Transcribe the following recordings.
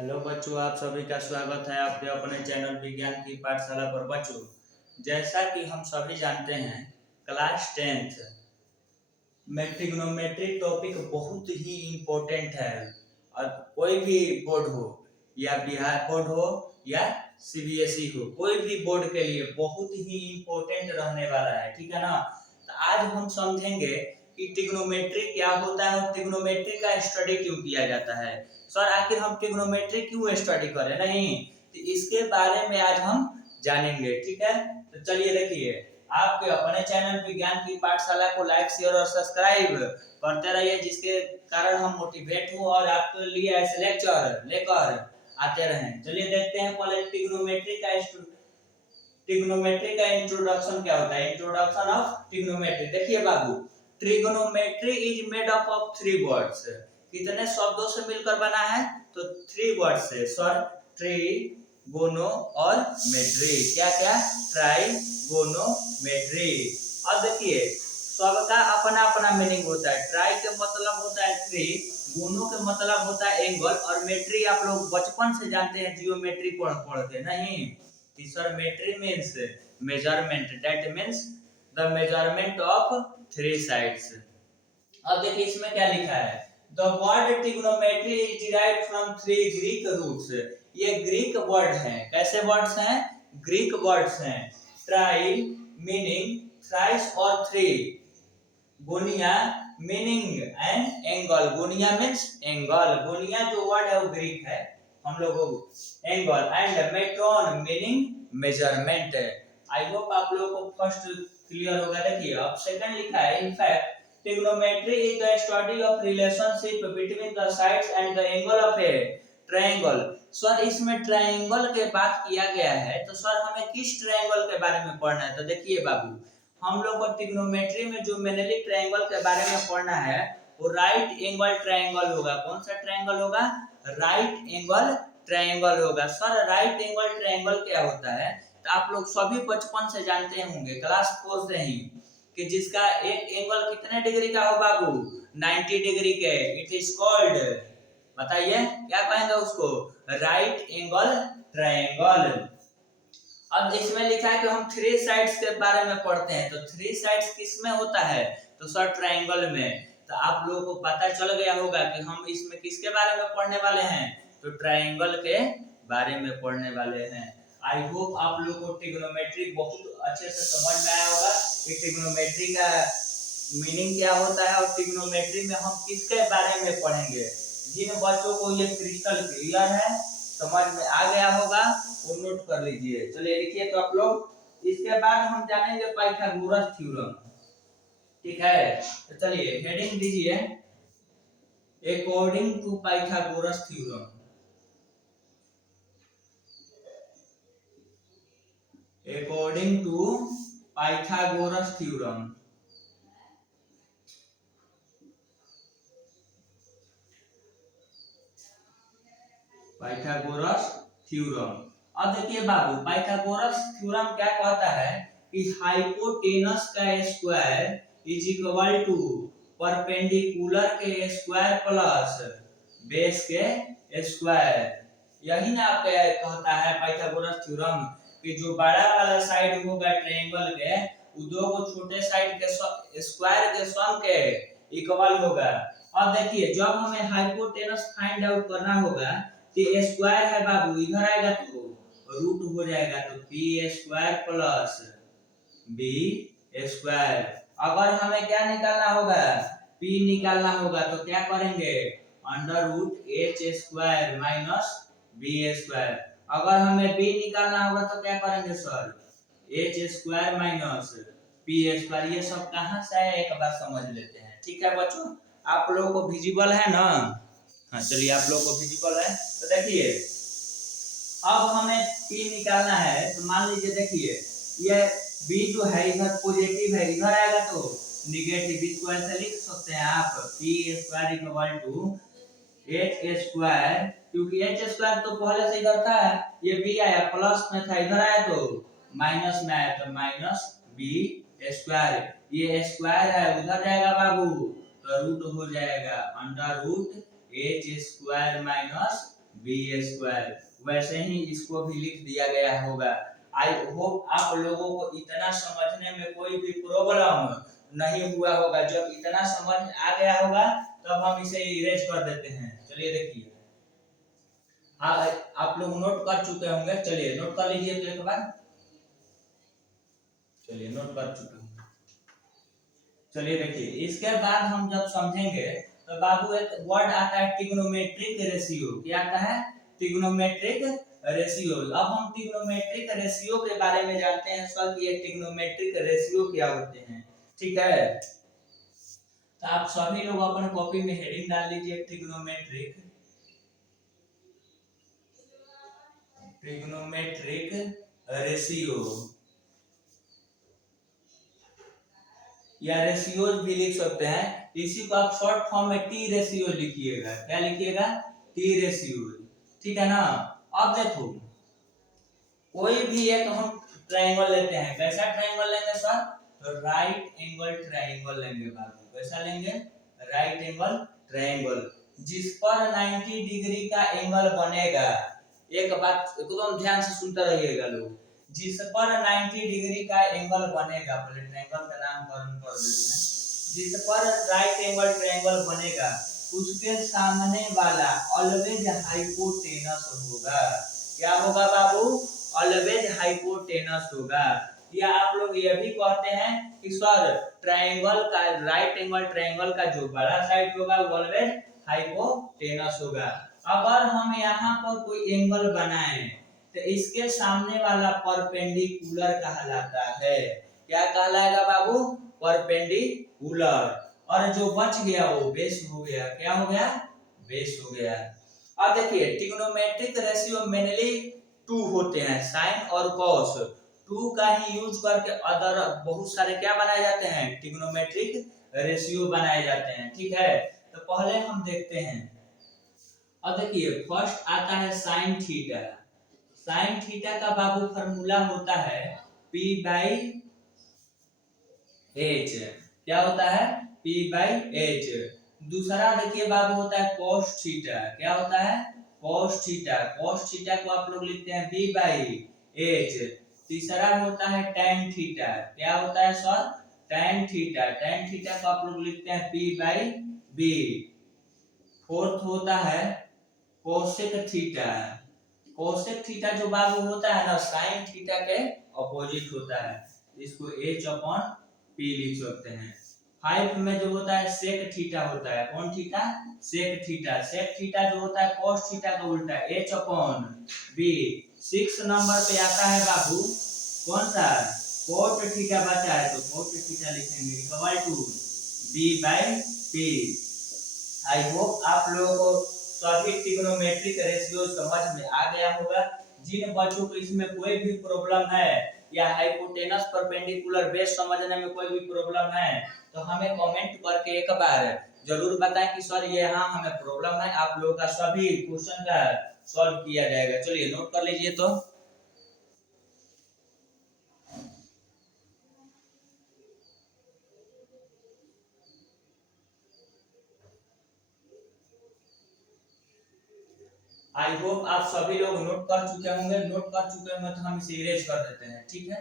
Hello बच्चों, आप सभी का स्वागत है आपके अपने चैनल विज्ञान की पाठशाला पर। बच्चों, जैसा कि हम सभी जानते हैं, क्लास 10th में ट्रिग्नोमेट्री टॉपिक बहुत ही इम्पोर्टेंट है। और कोई भी बोर्ड हो, या बिहार बोर्ड हो या सीबीएसई हो, कोई भी बोर्ड के लिए बहुत ही इम्पोर्टेंट रहने वाला है। ठीक है ना। तो आज हम समझेंगे कि ट्रिग्नोमेट्री क्या होता है और ट्रिग्नोमेट्री का स्टडी क्यों किया जाता है। सर, आखिर हम ट्रिग्नोमेट्री क्यों स्टडी करें? नहीं, तो इसके बारे में आज हम जानेंगे। ठीक है, तो चलिए देखिए, आपके अपने चैनल विज्ञान की पाठशाला को लाइक, शेयर और सब्सक्राइब करते रहिए, जिसके कारण हम मोटिवेट हो और आपके लिए ऐसे लेक्चर लेकर आते रहें। चलिए देखते हैं पहले ट्रिग्नोमेट्री का इंट्रोडक्शन क्या होता है। Introduction of trigonometry. देखिए बाबू, trigonometry is made up of three words. कितने शब्दों से मिलकर बना है? तो थ्री वर्ड से। सर, ट्री, गोनो और मेट्री। क्या क्या? ट्राई, गोनो, मेट्री। और देखिए, सबका अपना अपना मीनिंग होता है। ट्राई के मतलब होता है ट्री, गोनो के मतलब होता है एंगल, और मेट्री आप लोग बचपन से जानते हैं, जियोमेट्री पढ़ते नहीं। Sir, metri means measurement, that means the measurement of three sides. अब देखिए इसमें क्या लिखा है। The word trigonometry is derived from three Greek roots. ये ग्रीक वर्ड हैं। कैसे वर्ड्स हैं? ग्रीक वर्ड्स हैं। ट्राई मीनिंग थ्राइस और three, gonia meaning and angle. Gonia means angle. Gonia जो वर्ड है वो ग्रीक है, हम लोगों को angle, and metron meaning measurement. I hope आप लोगों को फर्स्ट क्लियर होगा। देखिए अब सेकंड लिखा है, in fact trigonometry is the study of relationship between the sides and the angle of A triangle. Sir, इसमें ट्रायंगल के बात किया गया है, तो सर हमें किस ट्रायंगल के बारे में पढ़ना है? तो देखिए बाबू, हम लोग को ट्रिग्नोमेट्री में जो मेनली ट्रायंगल के बारे में पढ़ना है वो राइट एंगल ट्रायंगल होगा। कौन सा ट्रायंगल होगा? राइट एंगल ट्रायंगल होगा। सर, राइट एंगल ट्रायंगल क्या होता है? तो आप लोग सभी बचपन से जानते होंगे, क्लास 4 से ही, कि जिसका एक एंगल कितने डिग्री का हो बाबू? 90 डिग्री के। इट इज कॉल्ड, बताइए क्या कहेंगे उसको? Right angle triangle. अब इसमें लिखा है कि हम थ्री साइड्स के बारे में पढ़ते हैं। तो थ्री साइड्स किस में होता है? तो सर, ट्रायंगल में। तो आप लोगों को पता चल गया होगा कि हम इसमें किसके बारे में पढ़ने वाले हैं? तो ट्रायंगल के बारे में पढ़ने वाले हैं। आई होप आप लोगों को ट्रिग्नोमेट्री बहुत अच्छे से समझ में आया होगा कि ट्रिग्नोमेट्री का मीनिंग क्या होता है और ट्रिग्नोमेट्री में हम किसके बारे में पढ़ेंगे। जिन बच्चों को ये क्रिस्टल क्लियर है, समझ में आ गया होगा, वो नोट कर लीजिए। चलिए लिखिए तो आप लोग। इसके बाद हम जानेंगे पाइथागोरस थ्योरम। ठीक है, तो चलिए हेडिंग दीजिए, according to Pythagoras theorem. According to Pythagoras theorem. Pythagoras theorem. अब देखिए बाबू, पाइथागोरस थ्योरम क्या कहता है कि हाइपोटेनस का square is equal to perpendicular के स्क्वायर प्लस बेस के स्क्वायर। यही ना आप कहता है पाइथागोरस थ्योरम, कि जो बड़ा वाला साइड होगा ट्रायंगल के, वो दो को छोटे साइड के स्क्वायर के सम के इक्वल होगा। अब देखिए, जब हमें हाइपोटेनस फाइंड आउट करना होगा, तो स्क्वायर है बाबू, इधर आएगा तो रूट हो जाएगा, तो P square plus B square. अगर हमें क्या निकालना होगा? पी निकालना होगा, तो क्या करेंगे? Under root H square minus B square. अगर हमें बी निकालना होगा तो क्या करेंगे sir? H square minus P square. ये सब कहाँ से है एक बार समझ लेते हैं। ठीक है बच्चों, आप लोगों को विजिबल है ना? हाँ चलिए, आप लोगों को विजिबल है तो देखिए, अब हमें पी निकालना है। तो मान लीजिए, देखिए ये बी जो है इधर पॉजिटिव है, इधर आएगा तो निगेटिव। इसको ऐसे लिख सकते हैं आप, P square equal to H square, क्योंकि एच स्क्वायर तो पहले से इधर था, ये बी आया प्लस में था, इधर आया तो माइनस में आया, तो माइनस बी स्क्वायर। ये स्क्वायर है, उधर जाएगा बाबू तो रूट हो जाएगा, under root H square minus b²। वैसे ही इसको भी लिख दिया गया होगा। आई होप आप लोगों को इतना समझने में कोई भी प्रॉब्लम नहीं हुआ होगा। जब इतना समझ आ गया होगा तब हम इसे इरेज कर देते हैं। चलिए देखिए, आप लोग नोट कर चुके होंगे। चलिए नोट कर लीजिए तो एक बार। चलिए नोट कर चुके होंगे। चलिए देखिए, इसके बाद हम जब समझेंगे तो बाबू एक वर्ड आता है ट्रिग्नोमेट्रिक रेशियो। क्या आता है? Trigonometric ratio. अब हम ट्रिग्नोमेट्रिक रेशियो के बारे में जानते हैं सर कि ये ट्रिग्नोमेट्रिक रेशियो क्या होते हैं। ठीक है, तो आप सभी लोग अपने कॉपी में हेडिंग डाल लीजिए ट्रिग्नोमेट्रिक रेशियो, या रेशियोज भी लिख सकते हैं। इसी को आप शॉर्ट फॉर्म में टी रेशियो लिखिएगा। क्या लिखिएगा? T ratio. ठीक है ना। अब देखो, कोई भी एक हम ट्रायंगल लेते हैं। कैसा ट्रायंगल लेंगे सर? तो राइट एंगल ट्रायंगल लेंगे बाबू। कैसा लेंगे? राइट एंगल ट्रायंगल, जिस पर 90 डिग्री का एंगल बनेगा। एक बात एकदम ध्यान से सुनते रहिएगा लोग। जिस पर 90 डिग्री का एंगल बनेगा, पहले ट्रायंगल का नामकरण कर देते हैं। जिस पर राइट एंगल ट्रायंगल बनेगा उसके सामने वाला ऑलवेज हाइपोटेनस होगा। क्या होगा बाबू? ऑलवेज हाइपोटेनस होगा। या आप लोग ये भी कहते हैं कि सर ट्रायंगल का, राइट एंगल ट्रायंगल का जो बड़ा साइड होगा वो ऑलवेज हाइपोटेनस होगा। अगर हम यहाँ पर कोई एंगल बनाएं तो इसके सामने वाला परपेंडिकुलर कहलाता है। क्या कहलाएगा बाबू? परपेंडिकुलर। और जो बच गया वो बेस हो गया। क्या हो गया? बेस हो गया। अब देखिए, ट्रिग्नोमेट्रिक रेशियो मेनली 2 होते हैं, साइन और कॉस। 2 का ही यूज करके अदर बहुत सारे क्या बनाए जाते हैं? ट्रिग्नोमेट्रिक रेशियो बनाए जाते हैं। ठीक है, तो पहले हम देखते हैं। अब देखिए, फर्स्ट आता है साइन थीटा। साइन थीटा का बाबू फॉर्मूला होता है P/H। क्या होता है? P/H। दूसरा देखिए बाबू होता है cos थीटा। क्या होता है? cos theta. cos थीटा को आप लोग लिखते हैं B/H। तीसरा होता है tan थीटा। क्या होता है sir? tan theta. tan theta को आप लोग लिखते हैं P/B। फोर्थ होता है cosec थीटा। cosec थीटा जो बाबू होता है ना, sin थीटा के अपोजिट होता है। इसको H/P लिख सकते हैं। 5 में जो होता है sec थीटा होता है। कौन theta? sec theta. sec theta जो होता है cos थीटा का उल्टा है, H/B। 6 नंबर पे आता है बाबू कौन सा? cot थीटा बचा है तो cot थीटा लिखेंगे equal to B/P। I hope आप लोगों को सभी ट्रिग्नोमेट्रिक रेशियो समझ में आ गया होगा। जिन बच्चों को इसमें कोई भी प्रॉब्लम है या हाइपोटेनस परपेंडिकुलर बेस समझने में कोई भी प्रॉब्लम है तो हमें कमेंट करके एक बार जरूर बताएं कि सर ये यहाँ हमें प्रॉब्लम है। आप लोगों का सभी क्वेश्चन का सॉल्व किया जाएगा। चलिए नोट कर लीजिए। तो आई होप आप सभी लोग नोट कर चुके होंगे। नोट कर चुके होंगे तो हम इसे इरेज कर देते हैं। ठीक है,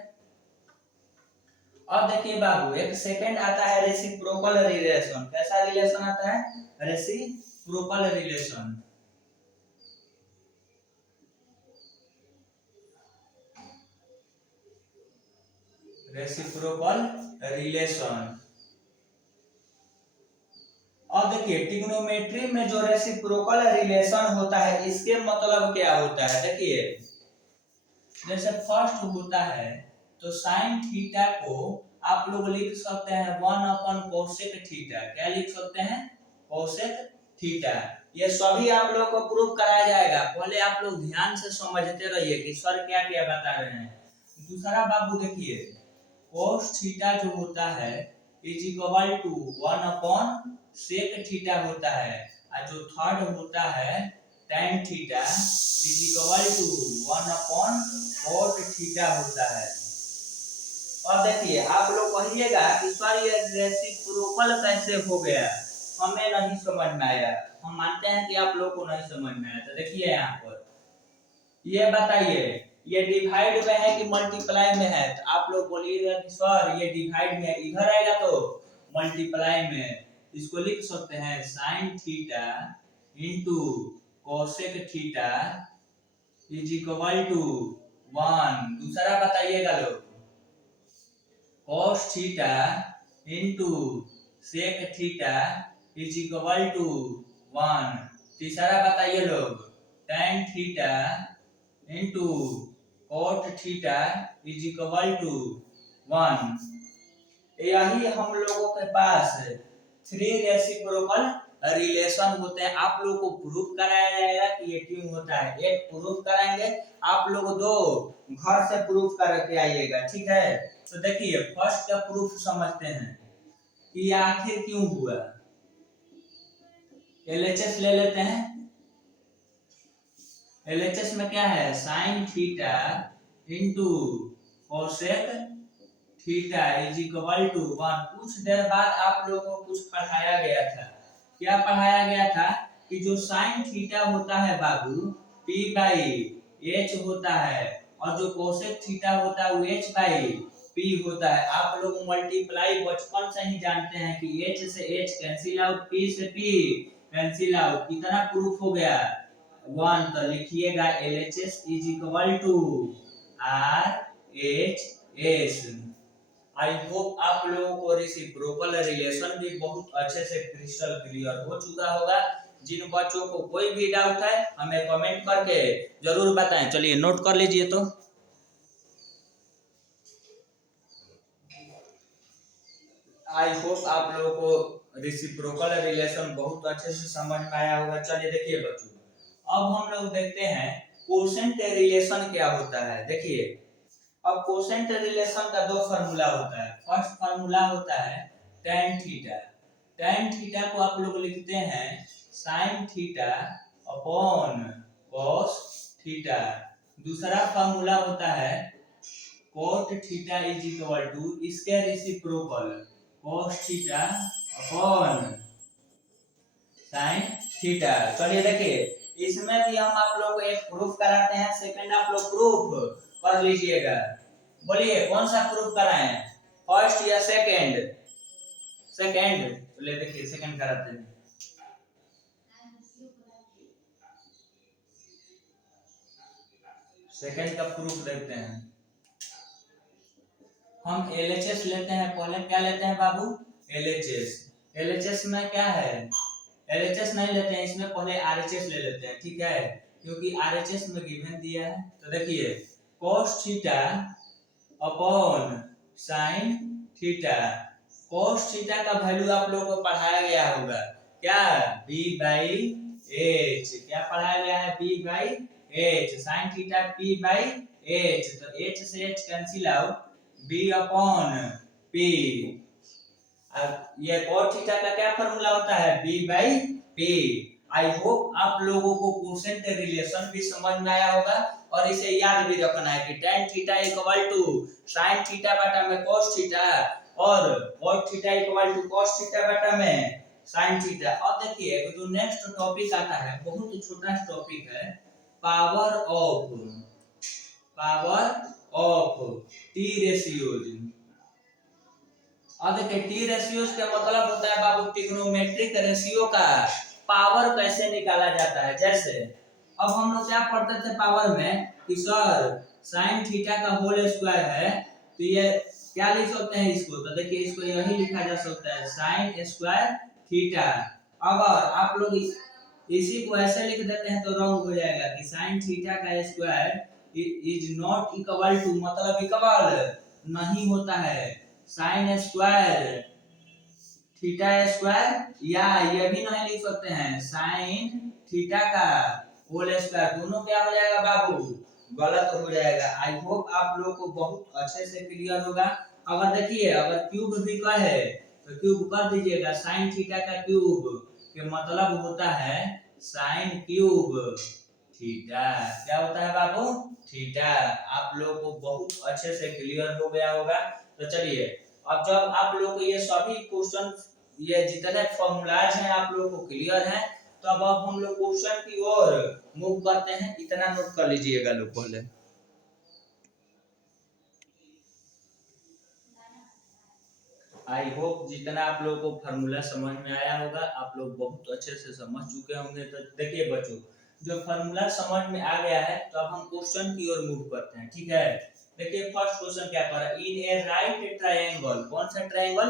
अब देखिए बाबू, एक सेकंड आता है रेसिप्रोकल रिलेशन। कैसा रिलेशन आता है? Reciprocal relation. Reciprocal relation. अब देखिए, ट्रिग्नोमेट्री में जो रेसिप्रोकल रिलेशन होता है इसके मतलब क्या होता है? देखिए, जैसे फर्स्ट होता है तो साइन थीटा को आप लोग लिख सकते हैं 1/कोसेक थीटा। क्या लिख सकते हैं? Cosec theta. ये सभी आप लोग को प्रूफ कराया जाएगा। पहले आप लोग ध्यान से समझते रहिए कि सर क्या क्या बता रहे हैं। दूसरा बाबू देखिए, कोस थीटा जो होता है इज इक्वल टू 1/सेक थीटा होता है। और जो थर्ड होता है tan theta is equal to 1/cot theta होता है। और देखिए, आप लोग कहिएगा कि सर ये रेसिप्रोकल कैसे हो गया? हमें नहीं समझ में आया, हम मानते हैं कि आप लोग को नहीं समझ में आया। तो देखिए यहाँ पर ये बताइए ये डिवाइड में है कि मल्टीप्लाई में है? तो आप लोग बोलिएगा कि सर ये डिवाइड में है, इधर आएगा तो मल्टीप्लाई में। इसको लिख सकते हैं sine theta into cosec theta is equal to 1। दूसरा बताइएगा लोग, cos theta into sec theta is equal to 1। तीसरा बताइए लोग, tan theta into cot theta is equal to 1। यही हम लोगों के पास 3 रेसिप्रोकल रिलेशन होते हैं। आप लोगों को प्रूफ कराया जाएगा कि ये क्यों होता है। एक प्रूफ कराएंगे, आप लोग 2 घर से प्रूफ करके आइएगा, ठीक है। तो देखिए फर्स्ट का प्रूफ समझते हैं कि ये आखिर क्यों हुआ। एलएचएस ले लेते हैं। एलएचएस में क्या है, sine theta into cosec theta is equal to 1। कुछ देर बाद आप लोगों को कुछ पढ़ाया गया था। क्या पढ़ाया गया था कि जो साइन थीटा होता है बाबू p बाई एच होता है, और जो कोसेक थीटा होता है वो h बाई p होता है। आप लोग मल्टीप्लाई बचपन से ही जानते हैं कि h से h कैंसिल आउट, p से p कैंसिल आउट। कितना प्रूफ हो गया, 1। तो लिखिएगा LHS is equal to RHS। I hope आप लोगों को रेसिप्रोकल रिलेशन भी बहुत अच्छे से क्रिस्टल क्लियर हो चुका होगा। जिन बच्चों को कोई भी डाउट है हमें कमेंट करके जरूर बताएं। चलिए नोट कर लीजिए। तो आई होप आप लोगों को रेसिप्रोकल रिलेशन बहुत अच्छे से समझ में आया होगा। चलिए देखिए बच्चों, अब हम लोग देखते हैं कोसेंट रिलेशन क्या होता है। देखिए अब कोसेंट रिलेशन का 2 फार्मूला होता है। फर्स्ट फार्मूला होता है tan थीटा। tan थीटा को आप लोग लिखते हैं sin theta upon cos theta. दूसरा फार्मूला होता है cot theta is equal to इसके reciprocal cos theta upon sin theta. चलिए देखिए इसमें भी हम आप लोग को एक प्रूफ कराते हैं। सेकंड आप लोग प्रूफ कर लीजिएगा। बोलिए कौन सा प्रूफ कराएं, फर्स्ट या सेकंड? सेकंड। चलिए देखिए सेकंड कराते हैं। सेकंड का प्रूफ देखते हैं। हम एलएचएस लेते हैं। पहले क्या लेते हैं बाबू, एलएचएस। एलएचएस में क्या है, एलएचएस नहीं लेते हैं, इसमें पहले आरएचएस ले लेते हैं, ठीक है, क्योंकि आरएचएस में गिवन दिया है। तो देखिए cos theta upon sin theta. cos theta का वैल्यू आप लोगों को पढ़ाया गया होगा, क्या, b बाई h। क्या पढ़ाया गया है, b by h। sin theta p by h, तो h से h cancel out, b upon p। ये cos थीटा का क्या फार्मूला होता है, b by p। I hope आप लोगों को कोसेंट रिलेशन भी समझ में आया होगा, और इसे याद भी रखना है कि tan theta equal to sin theta बटा में cos थीटा, और cot theta equal to cos theta बटा में sin थीटा। और देखिए जो नेक्स्ट टॉपिक आता है, बहुत छोटा टॉपिक है, पावर ऑफ टी रेशियोज। अब देखिए टी रेशियोज का मतलब होता है बाबू ट्रिग्नोमेट्रिक रेशियो का पावर कैसे निकाला जाता है। जैसे अब हम लोग क्या पढ़ते थे पावर में कि सर sin थीटा का होल स्क्वायर है, तो ये क्या लिख सकते हैं इसको, तो देखिए इसको यही लिखा जा सकता है sin स्क्वायर थीटा। अगर आप लोग इसी को ऐसे लिख देते हैं तो रॉन्ग हो जाएगा कि sin थीटा का square is not equal to, मतलब इक्वल नहीं होता है sin स्क्वायर थीटा स्क्वायर, या ये भी नहीं लिख सकते हैं sin थीटा का होल स्क्वायर। दोनों क्या हो जाएगा बाबू, गलत हो जाएगा। आई होप आप लोग को बहुत अच्छे से क्लियर होगा। अगर देखिए अगर क्यूब भी कहे तो क्यूब कर दीजिएगा, sin थीटा का क्यूब के मतलब होता है sin क्यूब थीटा। क्या होता है बाबू, थीटा। आप लोग को बहुत अच्छे से क्लियर हो गया होगा। तो चलिए अब जब आप लोग को ये सभी क्वेश्चन ये जितने फॉर्मूलाज हैं आप लोगों को क्लियर हैं, तो अब हम लोग क्वेश्चन की ओर मूव करते हैं। इतना नोट कर लीजिएगा लोग पहले। आई होप जितना आप लोगों को फार्मूला समझ में आया होगा, आप लोग बहुत अच्छे से समझ चुके होंगे। तो देखिए बच्चों, जो फार्मूला समझ में आ गया है, तो अब हम क्वेश्चन की ओर मूव करते हैं। ठीक है, देखिए फर्स्ट क्वेश्चन क्या कर रहा है, इन ए राइट ट्रायंगल। कौन सा ट्रायंगल?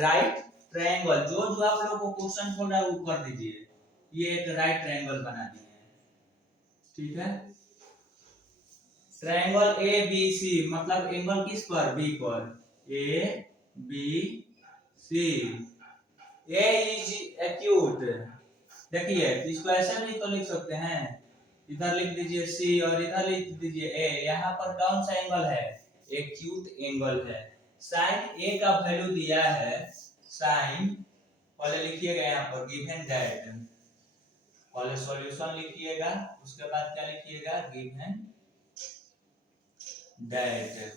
Right triangle. जो जो आप लोगों को क्वेश्चन बोल रहा है वो कर दीजिए। ये एक राइट ट्रायंगल बना दिए हैं। ठीक है, ट्रायंगल ए बी सी, मतलब एंगल किस पर? बी पर। A B C, A is acute. देखिए इसको ऐसे भी तो लिख सकते हैं, इधर लिख दीजिए सी और इधर लिख दीजिए ए। यहाँ पर कौन सा एंगल है? एक्यूट एंगल है। साइन ए का वैल्यू दिया है, साइन, पहले लिखिएगा यहाँ पर गिवन दैट, पहले सॉल्यूशन लिखिएगा, उसके बाद क्या लिखिएगा? Given that.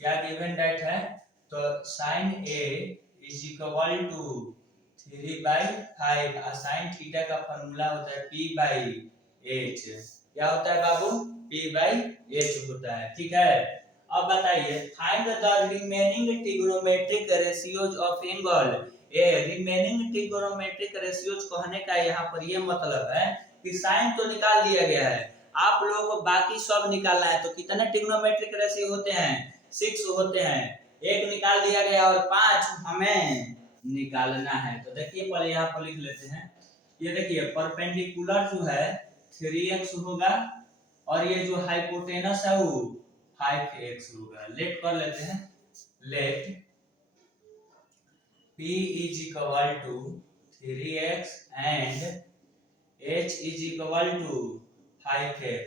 क्या गिवन दैट है? तो sine A is equal to 3/5, और साइन थीटा का फॉर्मूला होता है p/h। क्या होता है बाबू? p/h होता है। ठीक है, अब बताइए, find the remaining trigonometric ratios of angle A. Remaining trigonometric ratios कहने का यहाँ पर ये मतलब है कि साइन तो निकाल दिया गया है, आप लोगों को बाकी सब निकालना है। तो कितने ट्रिग्नोमेट्रिक रेशियो होते हैं? 6 होते हैं। एक निकाल दिया गया और 5 हमें निकालना है। तो देखिए पहले यहाँ पर लिख लेते हैं। ये देखिए परपेंडिकुलर जो है 3x होगा, और ये जो हाइपोटेनस है वो 5x होगा। लेट कर लेते हैं, let p is equal to 3x and h is equal to 5x।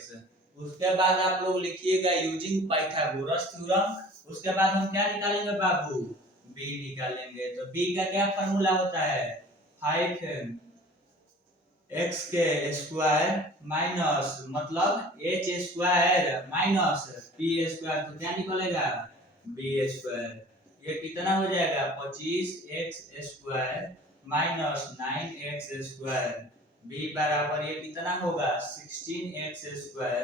उसके बाद आप लोग लिखिएगा यूजिंग पाइथागोरस थ्योरम। उसके बाद हम क्या निकालेंगे बाबू? b निकालेंगे। तो b का क्या फॉर्मूला होता है? 5x के स्क्वायर माइनस, मतलब h square minus p square, तो क्या निकलेगा? b square. ये कितना हो जाएगा? 25x square minus 9x square, b बराबर ये कितना होगा? 16x square.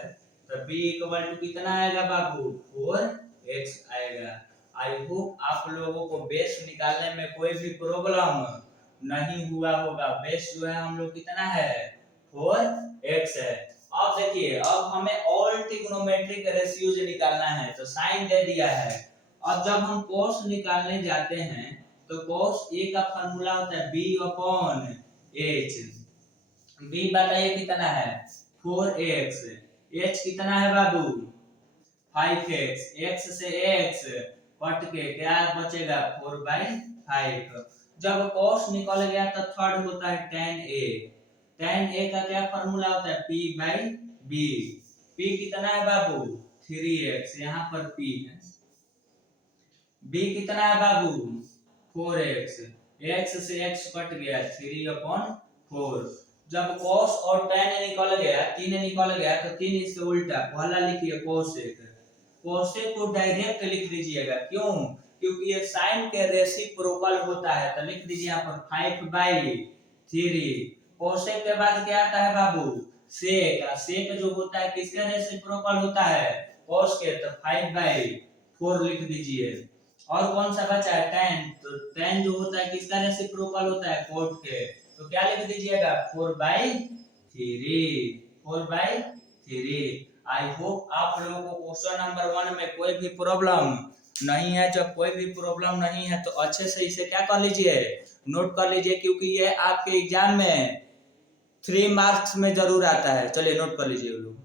तो b इक्वल टू कितना आएगा बाबू? 4x आएगा। आई होप आप लोगों को बेस निकालने में कोई भी प्रॉब्लम नहीं हुआ होगा। बेस जो है हम लोग कितना है? 4x है। अब देखिए, अब हमें ऑल ट्रिग्नोमेट्रिक रेशियोज निकालना है। तो साइन दे दिया है। अब जब हम cos निकालने जाते हैं, तो cos a का फॉर्मूला होता है b/h। b बताइए कितना है? 4x। h कितना है बाबू? 5x। x से x कट के क्या बचेगा? 4/5। जब cos निकल गया तो थर्ड होता है tan a। tan a का क्या फॉर्मूला होता है? p/b। p कितना है बाबू? 3x, यहाँ पर p है। b कितना है बाबू? 4x। x से x कट गया, 3/4। जब cos और tan निकल गया, 3 निकल गया, तो 3 इसके उल्टा, पहला लिखिए cosec। cosec को डायरेक्ट लिख दीजिएगा, क्यों? क्योंकि ये साइन के रेसिप्रोकल होता है। तो लिख दीजिए यहाँ पर 5/3। cosec के बाद क्या आता है बाबू? sec। sec जो होता है किसके रेसिप्रोकल होता है? cos के। तो 5/4 लिख दीजिए। और कौन सा बचा है? tan। तो tan जो होता है किसका रेसिप्रोकल होता है? cot के। तो क्या लिख दीजिएगा? 4/3। 4/3। आई होप आप लोगों को क्वेश्चन नंबर 1 में कोई भी प्रॉब्लम नहीं है। जब कोई भी प्रॉब्लम नहीं है तो अच्छे से इसे क्या कर लीजिए? नोट कर लीजिए, क्योंकि ये आपके एग्जाम में 3 मार्क्स में जरूर आता है। चलिए नोट कर लीजिए लोग।